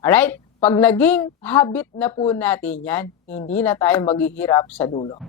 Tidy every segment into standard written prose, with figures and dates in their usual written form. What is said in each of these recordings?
Alright? Pag naging habit na po natin yan, hindi na tayo maghihirap sa dulo.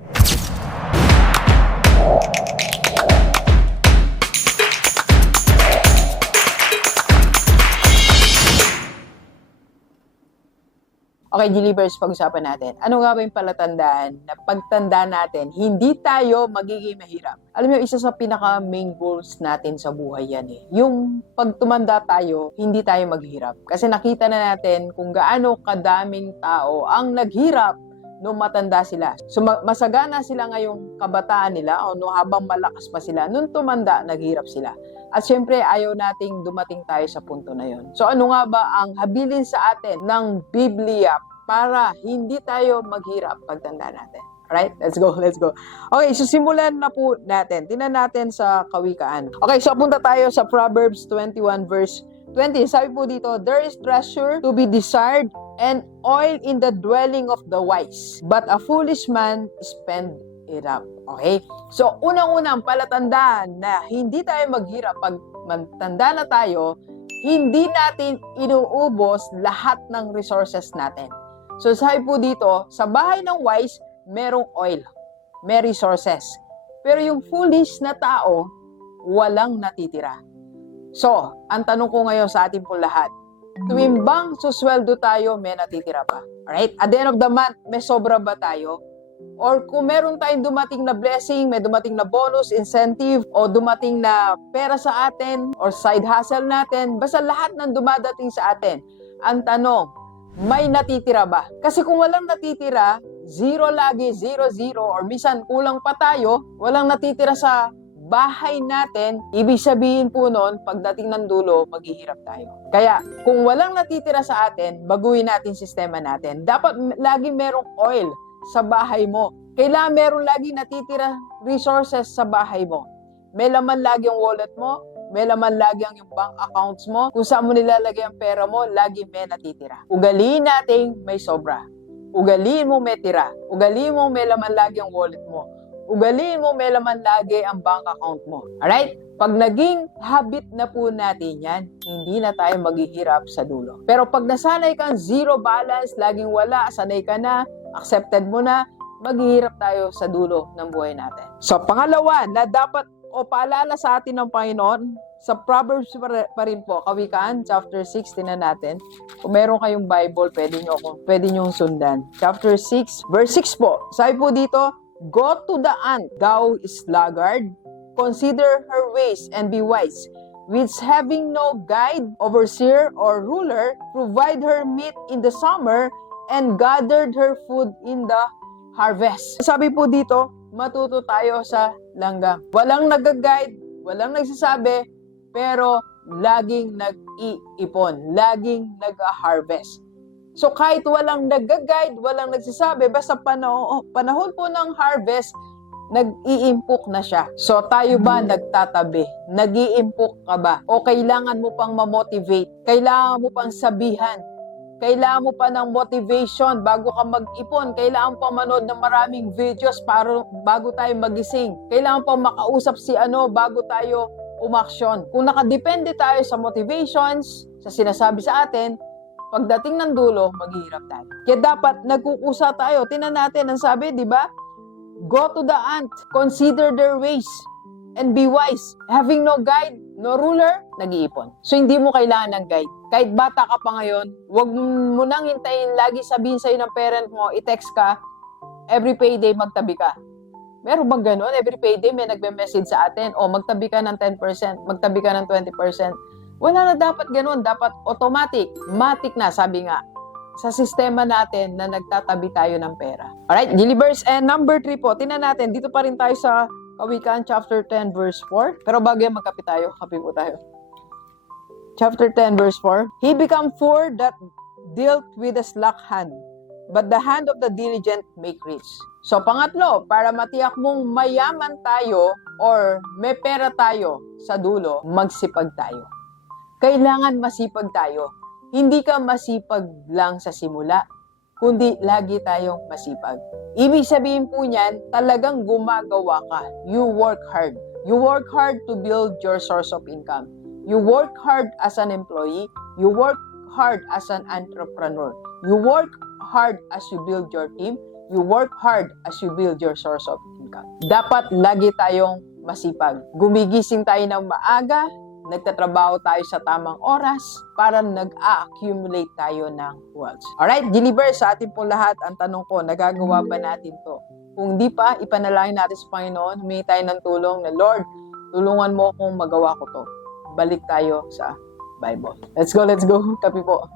Okay, Gilibers, pag-usapan natin. Ano nga ba yung palatandaan na pagtanda natin, hindi tayo magiging mahirap? Alam mo, isa sa pinaka-main goals natin sa buhay yan eh. Yung pag tumanda tayo, hindi tayo maghirap. Kasi nakita na natin kung gaano kadaming tao ang naghirap nung matanda sila. So, masagana sila ngayong kabataan nila o no, habang malakas pa sila. Nung tumanda, naghirap sila. At syempre, ayaw nating dumating tayo sa punto na yon. So ano nga ba ang habilin sa atin ng Biblia para hindi tayo maghirap pagtanda natin? Alright? Let's go. Okay, so simulan na po natin. Tingnan natin sa Kawikaan. Okay, so punta tayo sa Proverbs 21 verse 20. Sabi po dito, there is treasure to be desired and oil in the dwelling of the wise, but a foolish man spend it up. Okay? So, unang-unang palatandaan na hindi tayo maghirap pag magtanda na tayo, hindi natin inuubos lahat ng resources natin. So, sabi po dito, sa bahay ng wise, merong oil, may resources. Pero yung foolish na tao, walang natitira. So, ang tanong ko ngayon sa ating po lahat, tuwing bang susweldo tayo, may natitira pa? Alright? At the end of the month, may sobra ba tayo? Or kung meron tayong dumating na blessing, may dumating na bonus, incentive, o dumating na pera sa atin, or side hustle natin, basta lahat ng dumadating sa atin. Ang tanong, may natitira ba? Kasi kung walang natitira, zero lagi, zero, or minsan kulang pa tayo, walang natitira sa bahay natin, ibig sabihin po noon, pagdating ng dulo, maghihirap tayo. Kaya, kung walang natitira sa atin, baguhin natin sistema natin. Dapat lagi merong oil sa bahay mo. Kailangan meron lagi natitira resources sa bahay mo. May laman lagi ang wallet mo, may laman lagi ang yung bank accounts mo. Kung saan mo nilalagay ang pera mo, lagi may natitira. Ugaliin natin may sobra. Ugaliin mo may tira. Ugaliin mo may laman lagi ang wallet mo. Ugaliin mo may laman lagi ang bank account mo. Alright? Pag naging habit na po natin yan, hindi na tayo maghihirap sa dulo. Pero pag nasanay kang zero balance, laging wala, sanay ka na, accepted mo na, maghihirap tayo sa dulo ng buhay natin. So, pangalawa na dapat o paalala sa atin ng Panginoon, sa Proverbs pa rin po, Kawikaan, chapter 6, tinan natin. Kung meron kayong Bible, pwede nyo sundan. Chapter 6, verse 6 po. Sabi po dito, go to the ant, thou sluggard, consider her ways and be wise, which having no guide, overseer, or ruler, provide her meat in the summer, and gathered her food in the harvest. Sabi po dito, matuto tayo sa langgam. Walang nag-guide, walang nagsasabi, pero laging nag-iipon, laging nag-harvest. So kahit walang nag-guide, walang nagsasabi, basta panahon po ng harvest, nag-iimpok na siya. So tayo ba nagtatabi? Nag-iimpok ka ba? O kailangan mo pang ma-motivate? Kailangan mo pang sabihan? Kailangan mo pa ng motivation bago ka mag-ipon. Kailangan pa manood ng maraming videos bago tayo magising. Kailangan pa makausap si bago tayo umaksyon. Kung nakadepende tayo sa motivations, sa sinasabi sa atin, pagdating ng dulo, maghihirap tayo. Kaya dapat nagkukusa tayo. Tingnan natin ang sabi, di ba? Go to the ant, consider their ways, and be wise. Having no guide, no ruler, nag-iipon. So hindi mo kailangan ng guide. Kahit bata ka pa ngayon, huwag mo nang hintayin, lagi sabihin sa'yo ng parent mo, i-text ka, every payday magtabi ka. Meron bang ganun? Every payday may nagbe-message sa atin, o magtabi ka ng 10%, magtabi ka ng 20%. Wala na dapat ganun. Dapat automatic, matic na, sabi nga, sa sistema natin na nagtatabi tayo ng pera. Alright, Gilibers. And number 3 po, tingnan natin, dito pa rin tayo sa Kawikaan chapter 10 verse 4. Pero bago yan, magkape tayo. Kape po tayo. Chapter 10 verse 4. He become poor that dealt with a slack hand, but the hand of the diligent make rich. So pangatlo, para matiyak mong mayaman tayo or may pera tayo sa dulo, magsipag tayo. Kailangan masipag tayo. Hindi ka masipag lang sa simula, kundi lagi tayong masipag. Ibig sabihin po niyan, talagang gumagawa ka. You work hard. You work hard to build your source of income. You work hard as an employee. You work hard as an entrepreneur. You work hard as you build your team. You work hard as you build your source of income. Dapat lagi tayong masipag. Gumigising tayo ng maaga, nagtatrabaho tayo sa tamang oras para nag-accumulate tayo ng wealth. Alright, Gilibers, sa atin pong lahat, ang tanong ko, nagagawa ba natin to? Kung di pa, ipanalangin natin sa Panginoon, humingi tayo ng tulong na, Lord, tulungan mo kung magawa ko to. Balik tayo sa Bible. Let's go, let's go. Kapi po.